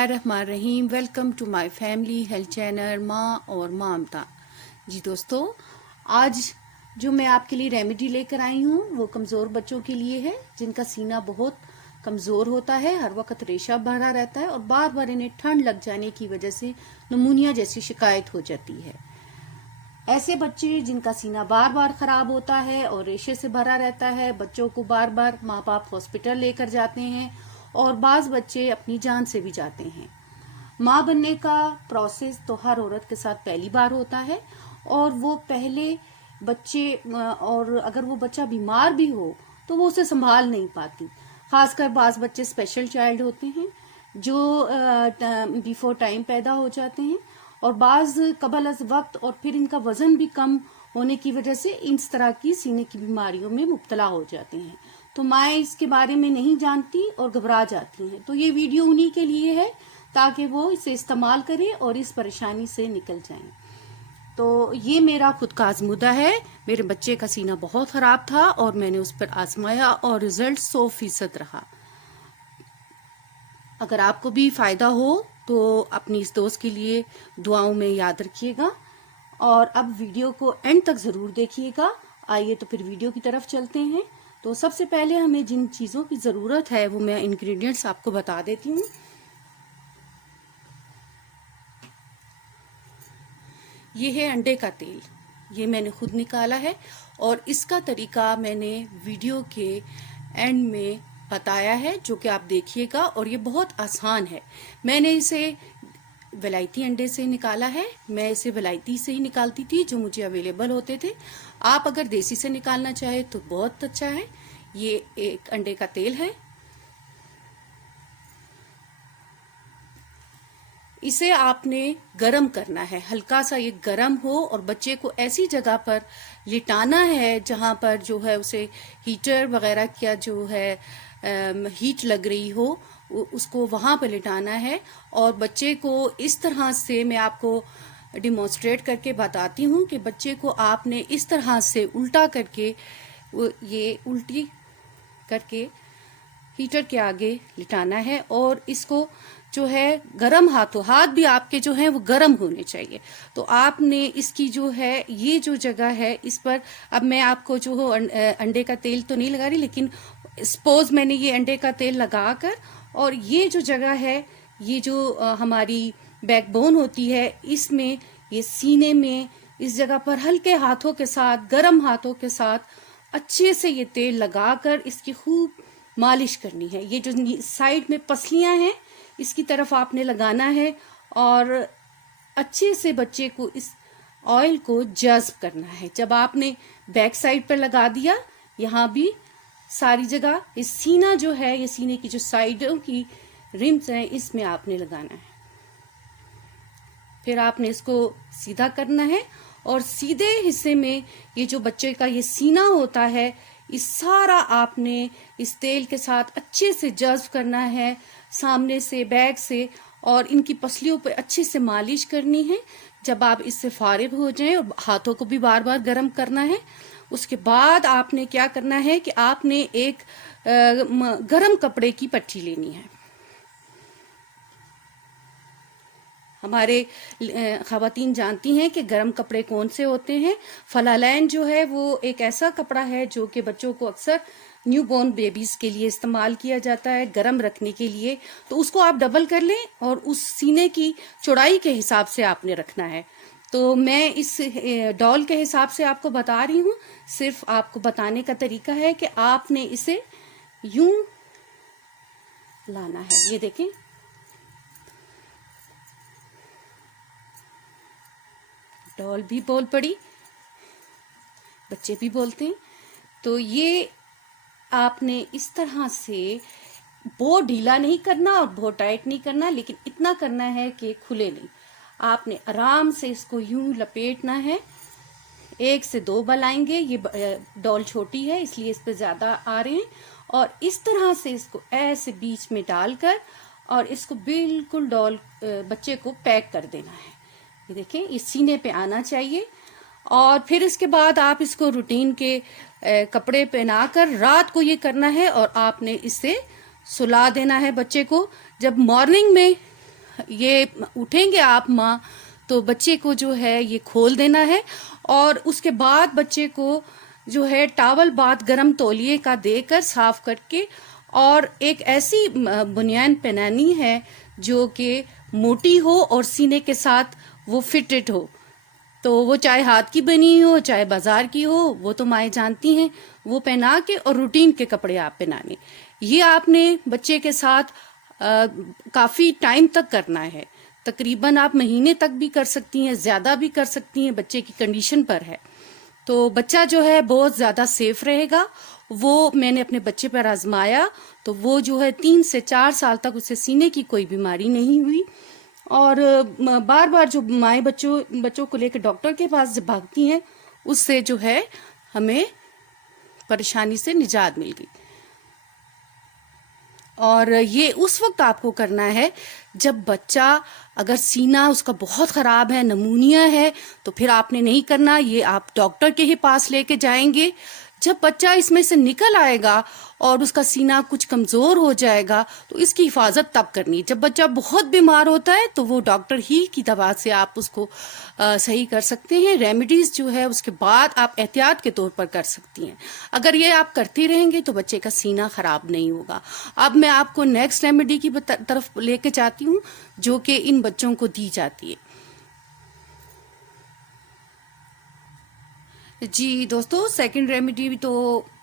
बिस्मिल्लाहिर्रहमानिर्रहीम। Welcome to my family health channel माँ और ममता। जी दोस्तों, आज जो मैं आपके लिए रेमेडी लेकर आई हूँ वो कमज़ोर बच्चों के लिए है, जिनका सीना बहुत कमज़ोर होता है, हर वक्त रेशा भरा रहता है और बार बार इन्हें ठंड लग जाने की वजह से निमोनिया जैसी शिकायत हो जाती है। ऐसे बच्चे जिनका सीना बार बार खराब होता है और रेशे से भरा रहता है, बच्चों को बार बार माँ बाप हॉस्पिटल लेकर जाते हैं और बाज बच्चे अपनी जान से भी जाते हैं। माँ बनने का प्रोसेस तो हर औरत के साथ पहली बार होता है और वो पहले बच्चे और अगर वो बच्चा बीमार भी हो तो वो उसे संभाल नहीं पाती। खासकर बाज बच्चे स्पेशल चाइल्ड होते हैं जो बिफोर टाइम पैदा हो जाते हैं और बाज कबल अज वक्त और फिर इनका वजन भी कम होने की वजह से इस तरह की सीने की बीमारियों में मुब्तला हो जाते हैं। तो माएँ इसके बारे में नहीं जानती और घबरा जाती हैं। तो ये वीडियो उन्हीं के लिए है ताकि वो इसे इस्तेमाल करें और इस परेशानी से निकल जाएं। तो ये मेरा खुद का आजमुदा है। मेरे बच्चे का सीना बहुत खराब था और मैंने उस पर आजमाया और रिजल्ट 100% रहा। अगर आपको भी फायदा हो तो अपनी इस दोस्त के लिए दुआओं में याद रखिएगा और अब वीडियो को एंड तक जरूर देखिएगा। आइए तो फिर वीडियो की तरफ चलते हैं। तो सबसे पहले हमें जिन चीज़ों की ज़रूरत है वो मैं इंग्रेडिएंट्स आपको बता देती हूँ। ये है अंडे का तेल, ये मैंने खुद निकाला है और इसका तरीका मैंने वीडियो के एंड में बताया है, जो कि आप देखिएगा और ये बहुत आसान है। मैंने इसे विलायती अंडे से निकाला है। मैं इसे विलायती से ही निकालती थी जो मुझे अवेलेबल होते थे। आप अगर देसी से निकालना चाहे तो बहुत अच्छा है। ये एक अंडे का तेल है। इसे आपने गरम करना है, हल्का सा ये गरम हो और बच्चे को ऐसी जगह पर लिटाना है जहां पर जो है उसे हीटर वगैरह क्या जो है हीट लग रही हो, उसको वहां पर लिटाना है। और बच्चे को इस तरह से मैं आपको डिमॉन्स्ट्रेट करके बताती हूँ कि बच्चे को आपने इस तरह से उल्टा करके ये उल्टी करके हीटर के आगे लिटाना है और इसको जो है गरम हाथ भी आपके जो है वो गरम होने चाहिए। तो आपने इसकी जो है ये जो जगह है इस पर, अब मैं आपको जो हो अंडे का तेल तो नहीं लगा रही, लेकिन सपोज मैंने ये अंडे का तेल लगाकर और ये जो जगह है, ये जो हमारी बैकबोन होती है, इसमें ये सीने में इस जगह पर हल्के हाथों के साथ, गरम हाथों के साथ अच्छे से ये तेल लगाकर इसकी खूब मालिश करनी है। ये जो साइड में पसलियां हैं इसकी तरफ आपने लगाना है और अच्छे से बच्चे को इस ऑयल को जज्ब करना है। जब आपने बैक साइड पर लगा दिया, यहाँ भी सारी जगह, इस सीना जो है, ये सीने की जो साइडों की रिम्स हैं, इसमें आपने लगाना है। फिर आपने इसको सीधा करना है और सीधे हिस्से में ये जो बच्चे का ये सीना होता है, इस सारा आपने इस तेल के साथ अच्छे से जज्ब करना है, सामने से, बैक से, और इनकी पसलियों पे अच्छे से मालिश करनी है। जब आप इससे फारिग हो जाएं और हाथों को भी बार बार गर्म करना है, उसके बाद आपने क्या करना है कि आपने एक गरम कपड़े की पट्टी लेनी है। हमारे ख़वातीन जानती हैं कि गर्म कपड़े कौन से होते हैं। फलालैन जो है वो एक ऐसा कपड़ा है जो कि बच्चों को अक्सर न्यूबॉर्न बेबीज़ के लिए इस्तेमाल किया जाता है गर्म रखने के लिए। तो उसको आप डबल कर लें और उस सीने की चौड़ाई के हिसाब से आपने रखना है। तो मैं इस डॉल के हिसाब से आपको बता रही हूँ, सिर्फ आपको बताने का तरीका है कि आपने इसे यूं लाना है। ये देखें, डॉल भी बोल पड़ी, बच्चे भी बोलते हैं। तो ये आपने इस तरह से बहुत ढीला नहीं करना और बहुत टाइट नहीं करना, लेकिन इतना करना है कि खुले नहीं। आपने आराम से इसको यूं लपेटना है। 1 से 2 बल आएंगे। ये डॉल छोटी है इसलिए इस पे ज्यादा आ रहे हैं। और इस तरह से इसको ऐसे बीच में डालकर और इसको बिल्कुल डॉल बच्चे को पैक कर देना है। ये देखें, इस सीने पे आना चाहिए। और फिर इसके बाद आप इसको रूटीन के कपड़े पहनाकर रात को ये करना है और आपने इससे सुला देना है बच्चे को। जब मॉर्निंग में ये उठेंगे आप माँ, तो बच्चे को जो है ये खोल देना है, और उसके बाद बच्चे को जो है टॉवल बाथ गर्म तौलिए का देकर साफ करके, और एक ऐसी बुनियान पहनानी है जो कि मोटी हो और सीने के साथ वो फिटेड हो। तो वो चाहे हाथ की बनी हो चाहे बाजार की हो, वो तो माएँ जानती हैं, वो पहना के और रूटीन के कपड़े आप पहनाने। ये आपने बच्चे के साथ काफी टाइम तक करना है। तकरीबन आप महीने तक भी कर सकती हैं, ज्यादा भी कर सकती हैं, बच्चे की कंडीशन पर है। तो बच्चा जो है बहुत ज्यादा सेफ रहेगा। वो मैंने अपने बच्चे पर आजमाया, तो वो जो है 3 से 4 साल तक उसे सीने की कोई बीमारी नहीं हुई। और बार बार जो माएँ बच्चों को लेकर डॉक्टर के पास जब भागती हैं, उससे जो है हमें परेशानी से निजात मिल गई। और ये उस वक्त आपको करना है जब बच्चा, अगर सीना उसका बहुत खराब है, नमूनिया है, तो फिर आपने नहीं करना, ये आप डॉक्टर के ही पास लेके जाएंगे। जब बच्चा इसमें से निकल आएगा और उसका सीना कुछ कमजोर हो जाएगा, तो इसकी हिफाजत तब करनी। जब बच्चा बहुत बीमार होता है तो वो डॉक्टर ही की दवा से आप उसको सही कर सकते हैं। रेमेडीज जो है उसके बाद आप एहतियात के तौर पर कर सकती हैं। अगर ये आप करती रहेंगे तो बच्चे का सीना खराब नहीं होगा। अब मैं आपको नेक्स्ट रेमेडी की तरफ लेके जाती हूँ, जो कि इन बच्चों को दी जाती है। जी दोस्तों, सेकंड रेमेडी भी तो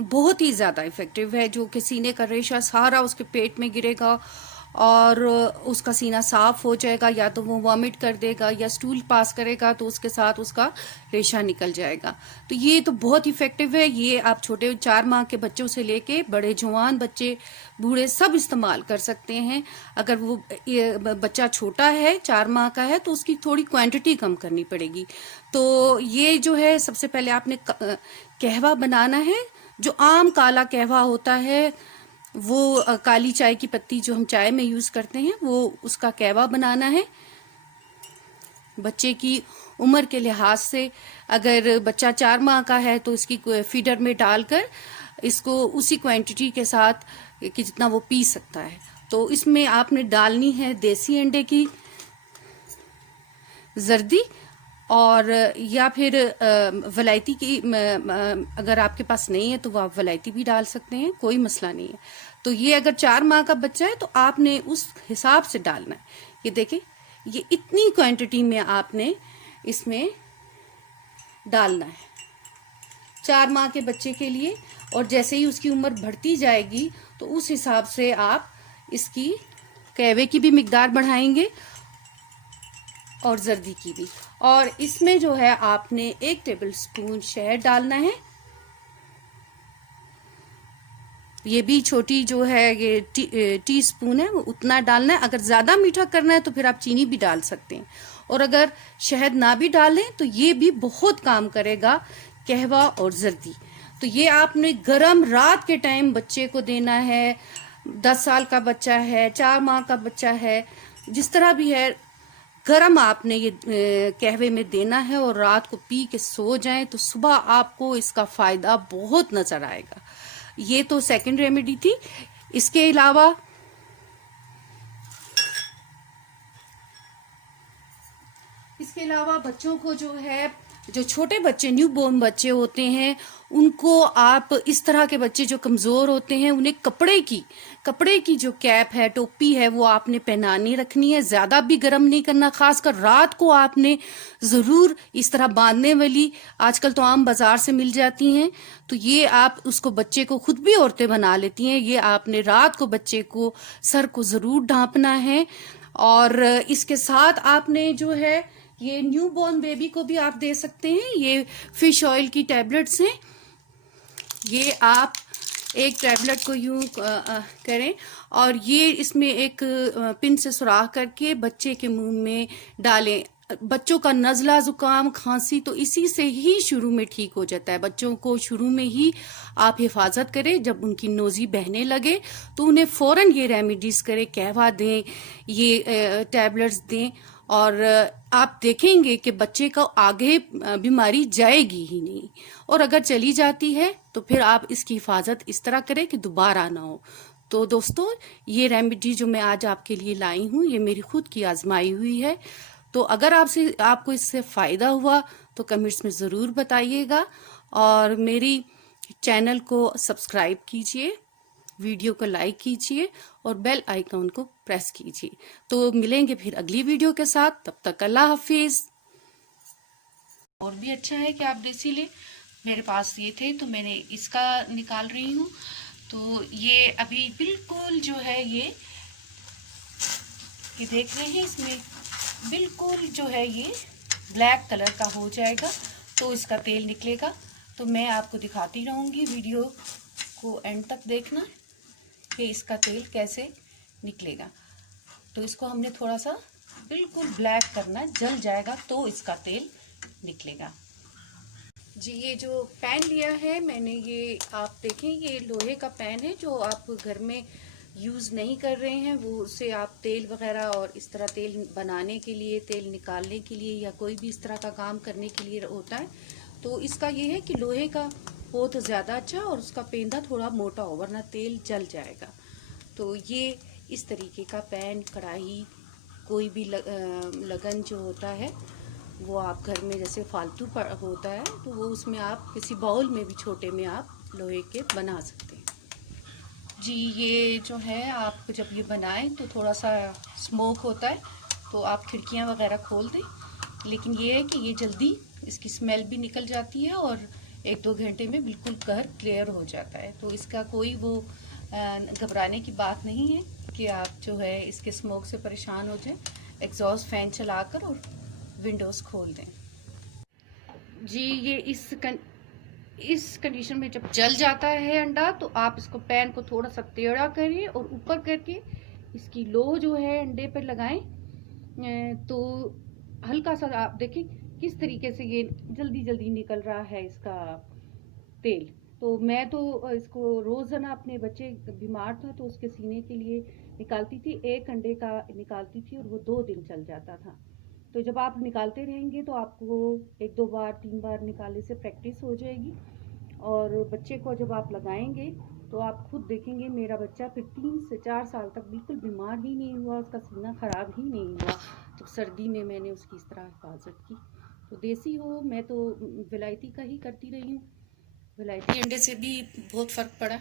बहुत ही ज़्यादा इफेक्टिव है, जो कि सीने का रेशा सारा उसके पेट में गिरेगा और उसका सीना साफ हो जाएगा। या तो वो वॉमिट कर देगा या स्टूल पास करेगा तो उसके साथ उसका रेशा निकल जाएगा। तो ये तो बहुत इफेक्टिव है। ये आप छोटे 4 माह के बच्चों से लेके बड़े जवान बच्चे, बूढ़े सब इस्तेमाल कर सकते हैं। अगर वो बच्चा छोटा है, 4 माह का है, तो उसकी थोड़ी क्वांटिटी कम करनी पड़ेगी। तो ये जो है, सबसे पहले आपने कहवा बनाना है। जो आम काला कहवा होता है, वो काली चाय की पत्ती जो हम चाय में यूज करते हैं, वो उसका कहवा बनाना है। बच्चे की उम्र के लिहाज से, अगर बच्चा 4 माह का है तो इसकी फीडर में डालकर इसको उसी क्वांटिटी के साथ कि जितना वो पी सकता है, तो इसमें आपने डालनी है देसी अंडे की जर्दी, और या फिर वलायती की, अगर आपके पास नहीं है तो वो आप वलायती भी डाल सकते हैं, कोई मसला नहीं है। तो ये अगर 4 माह का बच्चा है तो आपने उस हिसाब से डालना है। ये देखें, ये इतनी क्वांटिटी में आपने इसमें डालना है 4 माह के बच्चे के लिए। और जैसे ही उसकी उम्र बढ़ती जाएगी तो उस हिसाब से आप इसकी कहवे की भी मिकदार बढ़ाएंगे और जर्दी की भी। और इसमें जो है आपने 1 टेबल स्पून शहद डालना है। ये भी छोटी जो है ये टी स्पून है, वो उतना डालना है। अगर ज्यादा मीठा करना है तो फिर आप चीनी भी डाल सकते हैं। और अगर शहद ना भी डालें तो ये भी बहुत काम करेगा, कहवा और जर्दी। तो ये आपने गरम रात के टाइम बच्चे को देना है। 10 साल का बच्चा है, 4 माह का बच्चा है, जिस तरह भी है, गरम आपने ये कहवे में देना है। और रात को पी के सो जाएं तो सुबह आपको इसका फायदा बहुत नजर आएगा। ये तो सेकंड रेमेडी थी। इसके अलावा बच्चों को जो है, जो छोटे बच्चे, न्यू बोर्न बच्चे होते हैं, उनको आप इस तरह के बच्चे जो कमजोर होते हैं, उन्हें कपड़े की जो कैप है, टोपी है, वो आपने पहनानी रखनी है। ज्यादा भी गर्म नहीं करना। खासकर रात को आपने जरूर इस तरह बांधने वाली, आजकल तो आम बाजार से मिल जाती हैं, तो ये आप उसको, बच्चे को, खुद भी औरतें बना लेती हैं, ये आपने रात को बच्चे को सर को जरूर ढांपना है। और इसके साथ आपने जो है, ये न्यू बॉर्न बेबी को भी आप दे सकते हैं। ये फिश ऑयल की टैबलेट्स हैं। ये आप एक टैबलेट को यूं करें और ये इसमें एक पिन से सुराख करके बच्चे के मुंह में डालें। बच्चों का नजला, जुकाम, खांसी तो इसी से ही शुरू में ठीक हो जाता है। बच्चों को शुरू में ही आप हिफाजत करें। जब उनकी नोजी बहने लगे तो उन्हें फौरन ये रेमेडीज करें, कहवा दें, ये टैबलेट्स दें, और आप देखेंगे कि बच्चे को आगे बीमारी जाएगी ही नहीं। और अगर चली जाती है तो फिर आप इसकी हिफाजत इस तरह करें कि दोबारा ना हो। तो दोस्तों, ये रेमेडी जो मैं आज आपके लिए लाई हूँ, ये मेरी खुद की आजमाई हुई है। तो अगर आपको इससे फ़ायदा हुआ तो कमेंट्स में ज़रूर बताइएगा, और मेरी चैनल को सब्सक्राइब कीजिए, वीडियो को लाइक कीजिए और बेल आइकन को प्रेस कीजिए। तो मिलेंगे फिर अगली वीडियो के साथ, तब तक अल्लाह हाफिज। और भी अच्छा है कि आप देसी ले, मेरे पास ये थे तो मैंने इसका निकाल रही हूँ। तो ये अभी बिल्कुल जो है ये देख रहे हैं, इसमें बिल्कुल जो है ये ब्लैक कलर का हो जाएगा तो इसका तेल निकलेगा। तो मैं आपको दिखाती रहूँगी, वीडियो को एंड तक देखना कि इसका तेल कैसे निकलेगा। तो इसको हमने थोड़ा सा बिल्कुल ब्लैक करना, जल जाएगा तो इसका तेल निकलेगा। जी, ये जो पैन लिया है मैंने, ये आप देखें ये लोहे का पैन है, जो आप घर में यूज़ नहीं कर रहे हैं वो, उससे आप तेल वगैरह और इस तरह तेल बनाने के लिए, तेल निकालने के लिए या कोई भी इस तरह का काम करने के लिए होता है। तो इसका ये है कि लोहे का हो तो ज़्यादा अच्छा, और उसका पेंदा थोड़ा मोटा हो वरना तेल जल जाएगा। तो ये इस तरीके का पैन, कढ़ाई, कोई भी लगन जो होता है वो आप घर में जैसे फालतू होता है तो वो उसमें आप किसी बाउल में भी छोटे में आप लोहे के बना सकते हैं। जी, ये जो है आप जब ये बनाएं तो थोड़ा सा स्मोक होता है तो आप खिड़कियां वगैरह खोल दें, लेकिन ये है कि ये जल्दी इसकी स्मेल भी निकल जाती है और 1-2 घंटे में बिल्कुल घर क्लियर हो जाता है। तो इसका कोई वो घबराने की बात नहीं है कि आप जो है इसके स्मोक से परेशान हो जाएं। एग्जॉस्ट फैन चलाकर और विंडोज़ खोल दें। जी, ये इस कंडीशन में जब जल जाता है अंडा तो आप इसको पैन को थोड़ा सा टेढ़ा करिए और ऊपर करके इसकी लो जो है अंडे पर लगाएं। तो हल्का सा आप देखें किस तरीके से ये जल्दी जल्दी निकल रहा है इसका तेल। तो मैं तो इसको रोजाना, अपने बच्चे बीमार था तो उसके सीने के लिए निकालती थी, 1 अंडे का निकालती थी और वो 2 दिन चल जाता था। तो जब आप निकालते रहेंगे तो आपको 1-2 बार 3 बार निकालने से प्रैक्टिस हो जाएगी, और बच्चे को जब आप लगाएंगे तो आप खुद देखेंगे, मेरा बच्चा फिर 3 से 4 साल तक बिल्कुल बीमार ही नहीं हुआ, उसका सीना ख़राब ही नहीं हुआ। तो सर्दी में मैंने उसकी इस तरह हिफाजत की। तो देसी हो, मैं तो विलायती का ही करती रही हूँ, विलायती अंडे से भी बहुत फ़र्क पड़ा।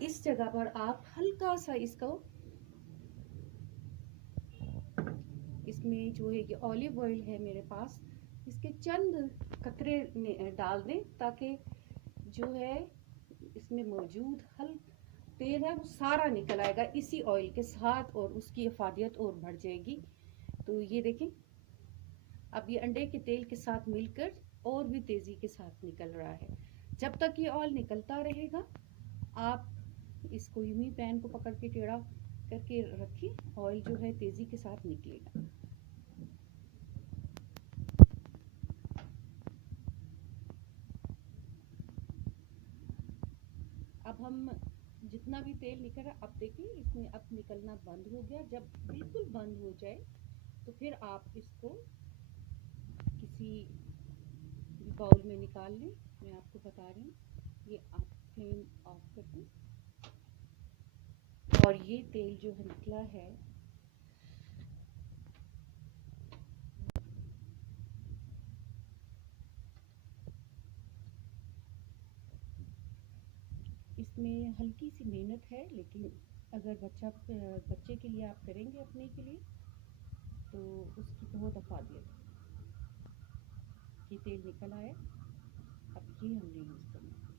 इस जगह पर आप हल्का सा इसको, इसमें जो है ये ऑलिव ऑयल है मेरे पास, इसके चंद कतरे डाल दें ताकि जो है इसमें मौजूद तेल है वो सारा निकल आएगा इसी ऑयल के साथ, और उसकी अफादियत और बढ़ जाएगी। तो ये देखें, अब ये अंडे के तेल के साथ मिलकर और भी तेज़ी के साथ निकल रहा है। जब तक ये ऑयल निकलता रहेगा आप इसको यूं ही पैन को पकड़ के टेढ़ा करके रखिए, ऑयल जो है तेज़ी के साथ निकलेगा। अब हम जितना भी तेल निकल रहा, अब देखिए इसमें अब निकलना बंद हो गया। जब बिल्कुल बंद हो जाए तो फिर आप इसको किसी बाउल में निकाल लें। मैं आपको बता रही हूँ, ये आप फ्लेम ऑफ कर दें, और ये तेल जो है निकला है, इसमें हल्की सी मेहनत है, लेकिन अगर बच्चे के लिए आप करेंगे अपने के लिए तो उसकी बहुत अफादियत है। ये तेल निकल आया, अब ये हमने यूज़ करना है।